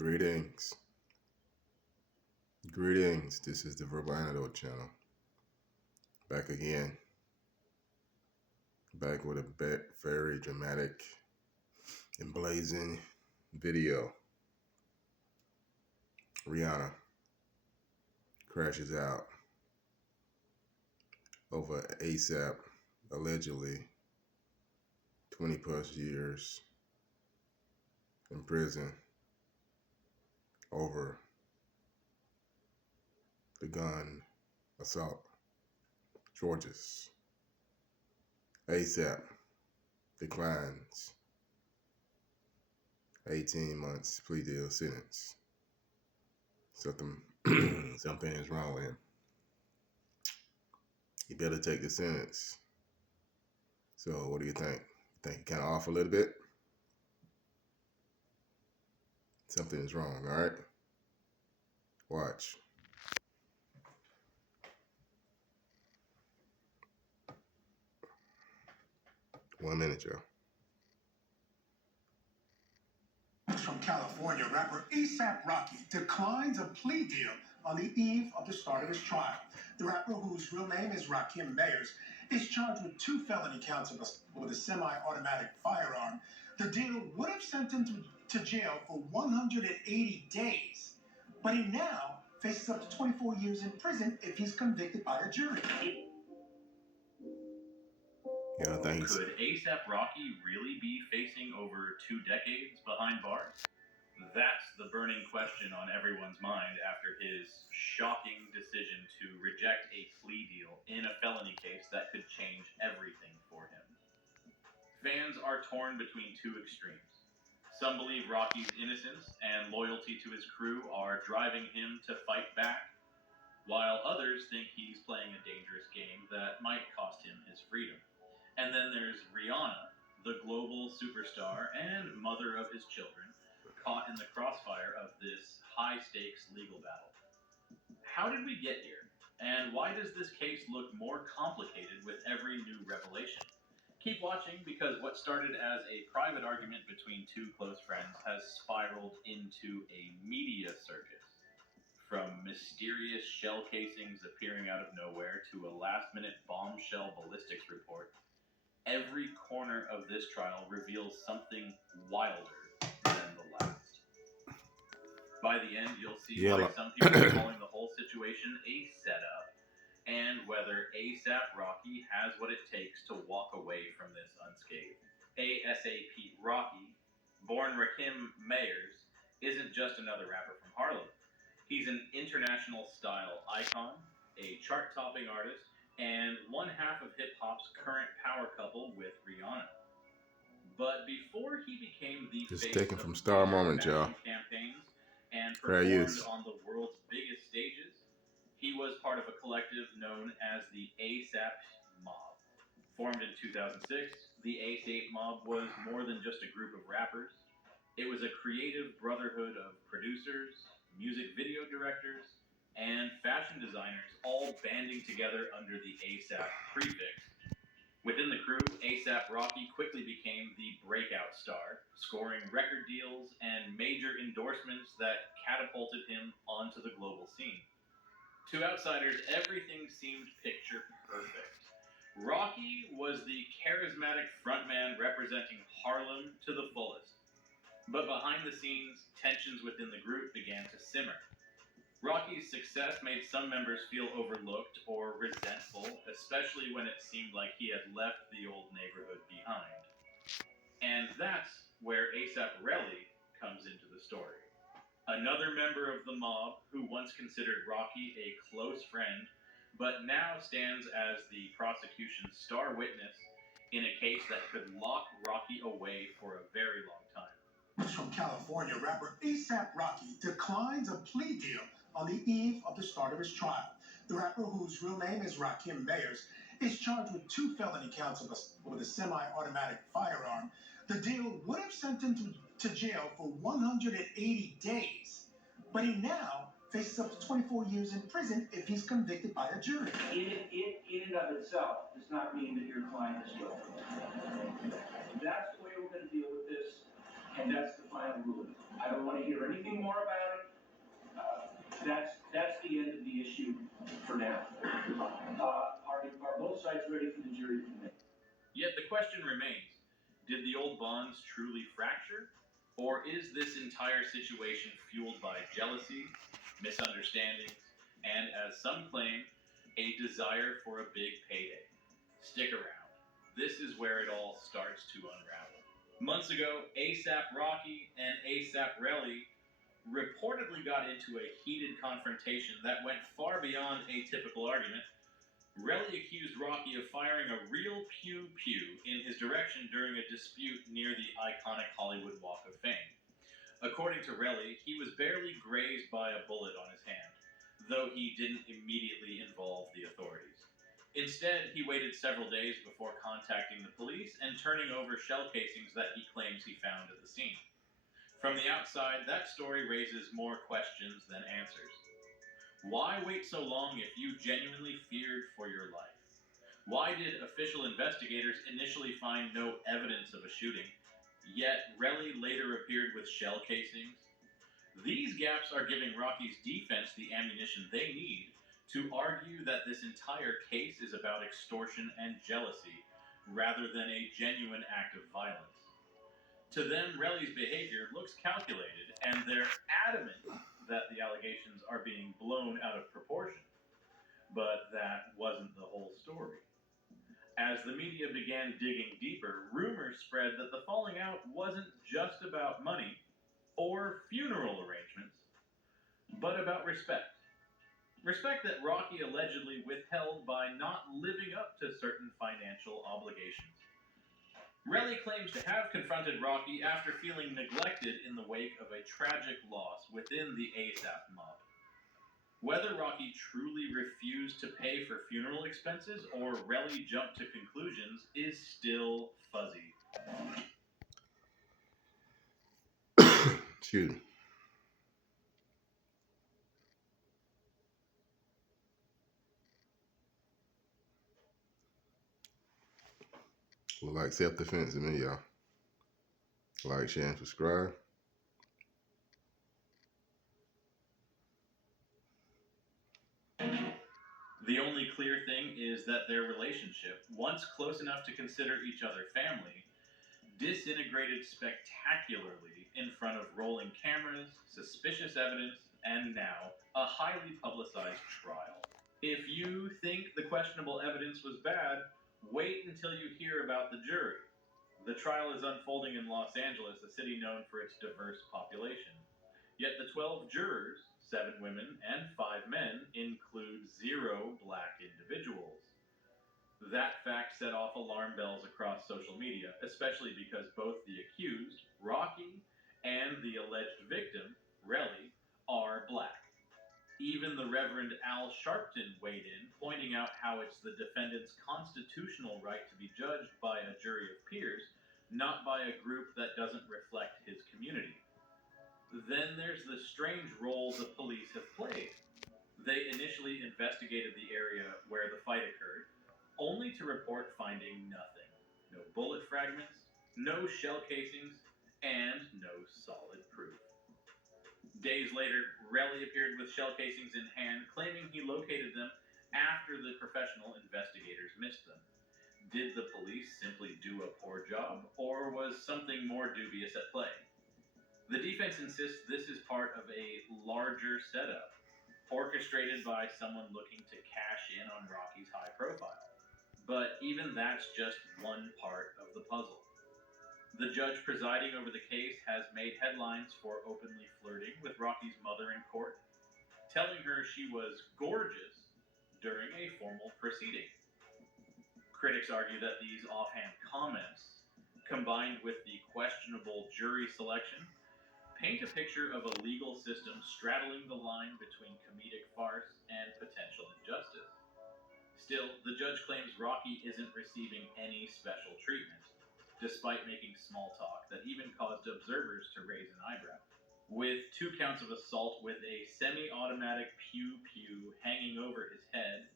Greetings. Greetings. This is the Verbal Antidote channel. Back again. Back with a very dramatic and blazing video. Rihanna crashes out over Asap, allegedly 20 plus years in prison over the gun assault charges. Asap declines 18 months plea deal sentence. Something is wrong with him. He better take the sentence. So what do you think? Think he kind of off a little bit? Something is wrong, all right? Watch. 1 minute, y'all. From California, rapper Asap Rocky declines a plea deal on the eve of the start of his trial. The rapper, whose real name is Rakim Mayers, is charged with 2 felony counts with a semi-automatic firearm. The deal would have sent him to jail for 180 days, but he now faces up to 24 years in prison if he's convicted by a jury. Could Asap Rocky really be facing over 2 decades behind bars? That's the burning question on everyone's mind after his shocking decision to reject a plea deal in a felony case that could change everything for him. Fans are torn between 2 extremes. Some believe Rocky's innocence and loyalty to his crew are driving him to fight back, while others think he's playing a dangerous game that might cost him his freedom. And then there's Rihanna, the global superstar and mother of his children, caught in the crossfire of this high-stakes legal battle. How did we get here? And why does this case look more complicated with every new revelation? Keep watching, because what started as a private argument between 2 close friends has spiraled into a media circus. From mysterious shell casings appearing out of nowhere to a last-minute bombshell ballistics report, every corner of this trial reveals something wilder than the last. By the end, you'll see why some people are calling the whole situation a setup, and whether Asap Rocky has what it takes to walk away from this unscathed. ASAP Rocky, born Rakim Mayers, isn't just another rapper from Harlem. He's an international style icon, a chart-topping artist, and one half of hip-hop's current power couple with Rihanna. But before he became the Just face taken of from Star Moment, y'all. campaigns and Fair performed use. on the world's biggest stages, he was part of a collective known as the ASAP Mob. Formed in 2006, the ASAP Mob was more than just a group of rappers. It was a creative brotherhood of producers, music video directors, and fashion designers, all banding together under the ASAP prefix. Within the crew, ASAP Rocky quickly became the breakout star, scoring record deals and major endorsements that catapulted him onto the global scene. To outsiders, everything seemed picture perfect. Rocky was the charismatic frontman representing Harlem to the fullest. But behind the scenes, tensions within the group began to simmer. Rocky's success made some members feel overlooked or resentful, especially when it seemed like he had left the old neighborhood behind. And that's where Asap Trilli comes into the story. Another member of the mob who once considered Rocky a close friend, but now stands as the prosecution's star witness in a case that could lock Rocky away for a very long time. From California, rapper Asap Rocky declines a plea deal on the eve of the start of his trial. The rapper, whose real name is Rakim Mayers, is charged with 2 felony counts with a semi-automatic firearm. The deal would have sent him to jail for 180 days, but he now faces up to 24 years in prison if he's convicted by a jury. It in and of itself does not mean that your client is guilty. That's the way we're going to deal with this, and that's the final ruling. I don't want to hear anything more. more about it, that's the end of the issue for now. Are both sides ready for the jury to make? Yet the question remains, did the old bonds truly fracture? Or is this entire situation fueled by jealousy, misunderstandings, and, as some claim, a desire for a big payday? Stick around. This is where it all starts to unravel. Months ago, Asap Rocky and Asap Trilli reportedly got into a heated confrontation that went far beyond a typical argument. Trilli accused Rocky of firing a real pew-pew in his direction during a dispute near the iconic Hollywood Walk of Fame. According to Trilli, he was barely grazed by a bullet on his hand, though he didn't immediately involve the authorities. Instead, he waited several days before contacting the police and turning over shell casings that he claims he found at the scene. From the outside, that story raises more questions than answers. Why wait so long if you genuinely feared for your life? Why did official investigators initially find no evidence of a shooting, yet Trilli later appeared with shell casings? These gaps are giving Rocky's defense the ammunition they need to argue that this entire case is about extortion and jealousy rather than a genuine act of violence. To them, Trilli's behavior looks calculated, and they're adamant that the allegations are being blown out of proportion. But that wasn't the whole story. As the media began digging deeper, rumors spread that the falling out wasn't just about money or funeral arrangements, but about respect. Respect that Rocky allegedly withheld by not living up to certain financial obligations. Trilli claims to have confronted Rocky after feeling neglected in the wake of a tragic loss within the Asap mob. Whether Rocky truly refused to pay for funeral expenses or Trilli jumped to conclusions is still fuzzy. Excuse me. Look like self-defense to me, y'all. Like, share, and subscribe. The only clear thing is that their relationship, once close enough to consider each other family, disintegrated spectacularly in front of rolling cameras, suspicious evidence, and now a highly publicized trial. If you think the questionable evidence was bad, wait until you hear about the jury. The trial is unfolding in Los Angeles, a city known for its diverse population. Yet the 12 jurors, 7 women and 5 men, include 0 black individuals. That fact set off alarm bells across social media, especially because both the accused, Rocky, and the alleged victim, Trilli, are black. Even the Reverend Al Sharpton weighed in, pointing out how it's the defendant's constitutional right to be judged by a jury of peers, not by a group that doesn't reflect his community. Then there's the strange role the police have played. They initially investigated the area where the fight occurred, only to report finding nothing. No bullet fragments, no shell casings, and no solid proof. Days later, Trilli appeared with shell casings in hand, claiming he located them after the professional investigators missed them. Did the police simply do a poor job, or was something more dubious at play? The defense insists this is part of a larger setup, orchestrated by someone looking to cash in on Rocky's high profile. But even that's just one part of the puzzle. The judge presiding over the case has made headlines for openly flirting with Rocky's mother in court, telling her she was gorgeous during a formal proceeding. Critics argue that these offhand comments, combined with the questionable jury selection, paint a picture of a legal system straddling the line between comedic farce and potential injustice. Still, the judge claims Rocky isn't receiving any special treatment, despite making small talk that even caused observers to raise an eyebrow. With 2 counts of assault with a semi-automatic pew-pew hanging over his head,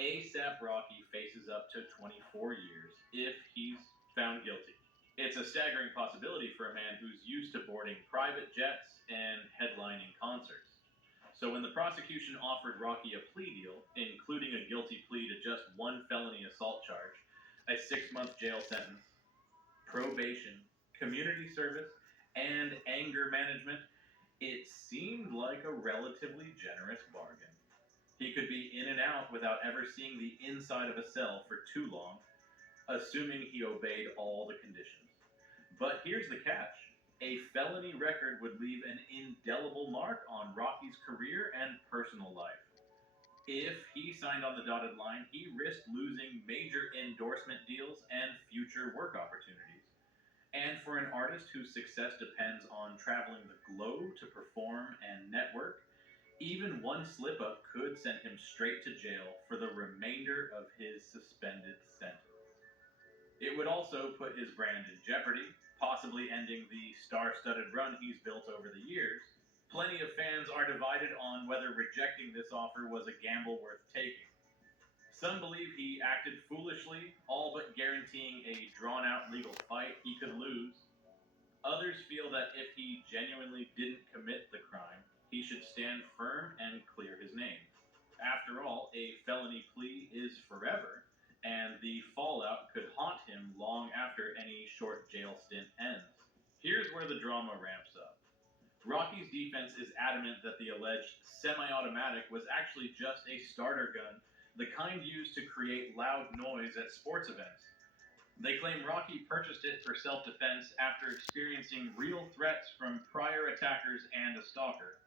Asap Rocky faces up to 24 years if he's found guilty. It's a staggering possibility for a man who's used to boarding private jets and headlining concerts. So when the prosecution offered Rocky a plea deal, including a guilty plea to just one felony assault charge, a 6-month jail sentence, probation, community service, and anger management, it seemed like a relatively generous bargain. He could be in and out without ever seeing the inside of a cell for too long, assuming he obeyed all the conditions. But here's the catch. A felony record would leave an indelible mark on Rocky's career and personal life. If he signed on the dotted line, he risked losing major endorsement deals and future work opportunities. And for an artist whose success depends on traveling the globe to perform and network, even one slip-up could send him straight to jail for the remainder of his suspended sentence. It would also put his brand in jeopardy, possibly ending the star-studded run he's built over the years. Plenty of fans are divided on whether rejecting this offer was a gamble worth taking. Some believe he acted foolishly, all but guaranteeing a drawn-out legal fight he could lose. Others feel that if he genuinely didn't commit the crime, he should stand firm and clear his name. After all, a felony plea is forever, and the fallout could haunt him long after any short jail stint ends. Here's where the drama ramps up. Rocky's defense is adamant that the alleged semi-automatic was actually just a starter gun, the kind used to create loud noise at sports events. They claim Rocky purchased it for self-defense after experiencing real threats from prior attackers and a stalker.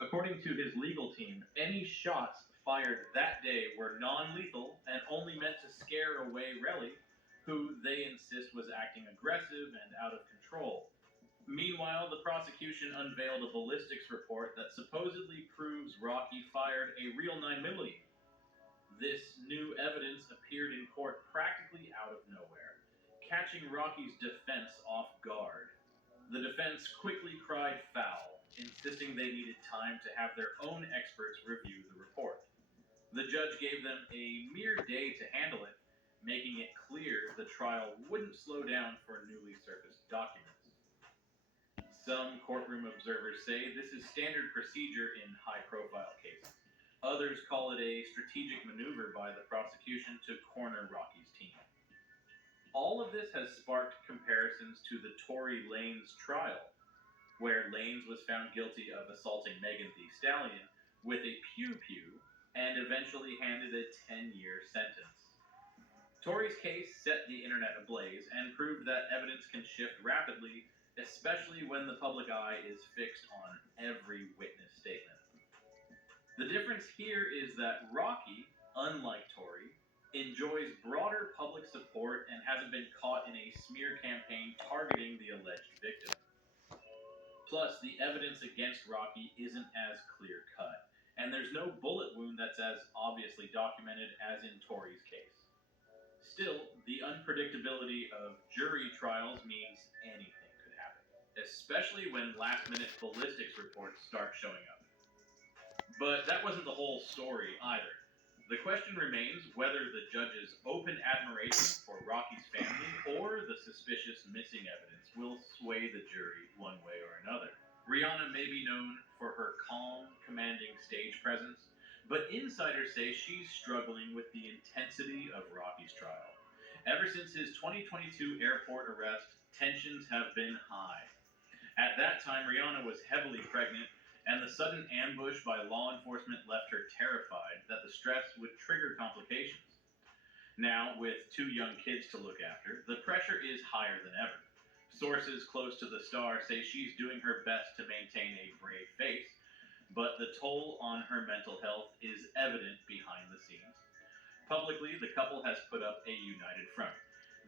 According to his legal team, any shots fired that day were non-lethal and only meant to scare away Relly, who they insist was acting aggressive and out of control. Meanwhile, the prosecution unveiled a ballistics report that supposedly proves Rocky fired a real 9mm. This new evidence appeared in court practically out of nowhere, catching Rocky's defense off guard. The defense quickly cried foul, insisting they needed time to have their own experts review the report. The judge gave them a mere day to handle it, making it clear the trial wouldn't slow down for newly surfaced documents. Some courtroom observers say this is standard procedure in high-profile cases. Others call it a strategic maneuver by the prosecution to corner Rocky's team. All of this has sparked comparisons to the Tory Lanez trial, where Lanez was found guilty of assaulting Megan Thee Stallion with a pew-pew and eventually handed a 10-year sentence. Tory's case set the internet ablaze and proved that evidence can shift rapidly, especially when the public eye is fixed on every witness statement. The difference here is that Rocky, unlike Tory, enjoys broader public support and hasn't been caught in a smear campaign targeting the alleged victim. Plus, the evidence against Rocky isn't as clear-cut, and there's no bullet wound that's as obviously documented as in Tory's case. Still, the unpredictability of jury trials means anything could happen, especially when last-minute ballistics reports start showing up. But that wasn't the whole story either. The question remains whether the judge's open admiration for Rocky's family or the suspicious missing evidence will sway the jury one way or another. Rhianna may be known for her calm, commanding stage presence, but insiders say she's struggling with the intensity of Rocky's trial. Ever since his 2022 airport arrest, tensions have been high. At that time, Rihanna was heavily pregnant, and the sudden ambush by law enforcement left her terrified that the stress would trigger complications. Now, with 2 young kids to look after, the pressure is higher than ever. Sources close to the star say she's doing her best to maintain a brave face, but the toll on her mental health is evident behind the scenes. Publicly, the couple has put up a united front.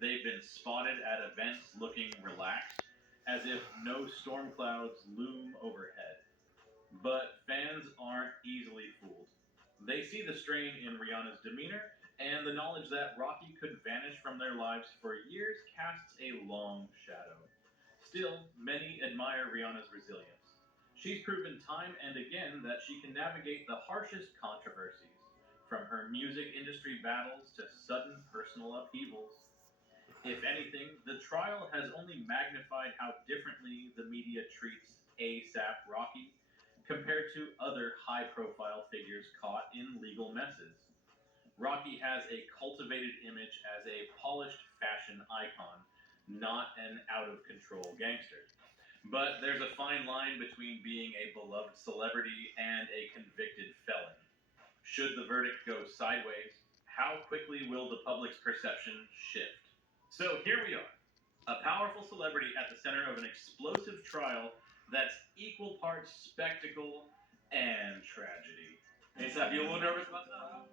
They've been spotted at events looking relaxed, as if no storm clouds loom overhead. But fans aren't easily fooled. They see the strain in Rihanna's demeanor, and the knowledge that Rocky could vanish from their lives for years casts a long shadow. Still, many admire Rihanna's resilience. She's proven time and again that she can navigate the harshest controversies, from her music industry battles to sudden personal upheavals. If anything, the trial has only magnified how differently the media treats ASAP Rocky compared to other high profile figures caught in legal messes. Rocky has a cultivated image as a polished fashion icon, not an out of control gangster. But there's a fine line between being a beloved celebrity and a convicted felon. Should the verdict go sideways, how quickly will the public's perception shift? So here we are, a powerful celebrity at the center of an explosive trial that's equal parts spectacle and tragedy. Hey, Sap, you a little nervous about that?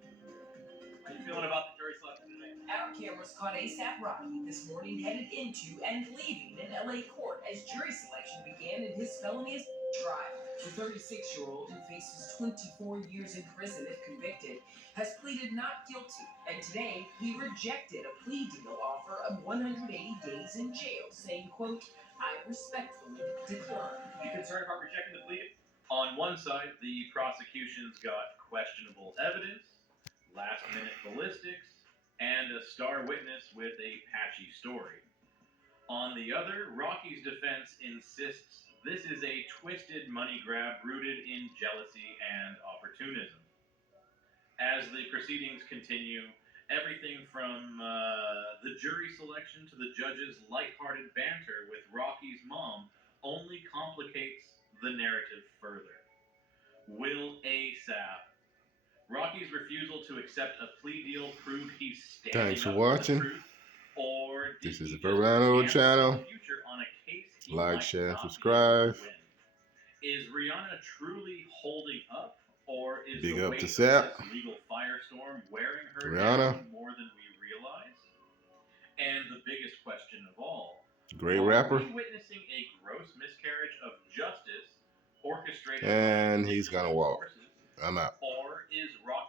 How you feeling about the jury selection tonight? Our cameras caught ASAP Rocky this morning headed into and leaving an LA court as jury selection began in his felony trial. The 36-year-old, who faces 24 years in prison if convicted, has pleaded not guilty, and today he rejected a plea deal offer of 180 days in jail, saying, quote, I respectfully decline. You concerned about rejecting the plea? On one side, the prosecution's got questionable evidence, last-minute ballistics, and a star witness with a patchy story. On the other, Rocky's defense insists this is a twisted money grab rooted in jealousy and opportunism. As the proceedings continue, everything from the jury selection to the judge's lighthearted banter with Rocky's mom only complicates the narrative further. Will ASAP Rocky's refusal to accept a plea deal prove he's standing Thanks for up for the watching. truth? Or did This is he the just Rihanna gamble channel. his future on a case he Like, might share, and not be subscribe. able to win? Is Rihanna truly holding up, or is Big the up weight to of Sap. this legal firestorm wearing her Rihanna. down more than we realize? And the biggest question of all, Great are rapper. we witnessing a gross miscarriage of justice orchestrated And by he's gonna manipulative walk. forces, I'm out. or is Rocky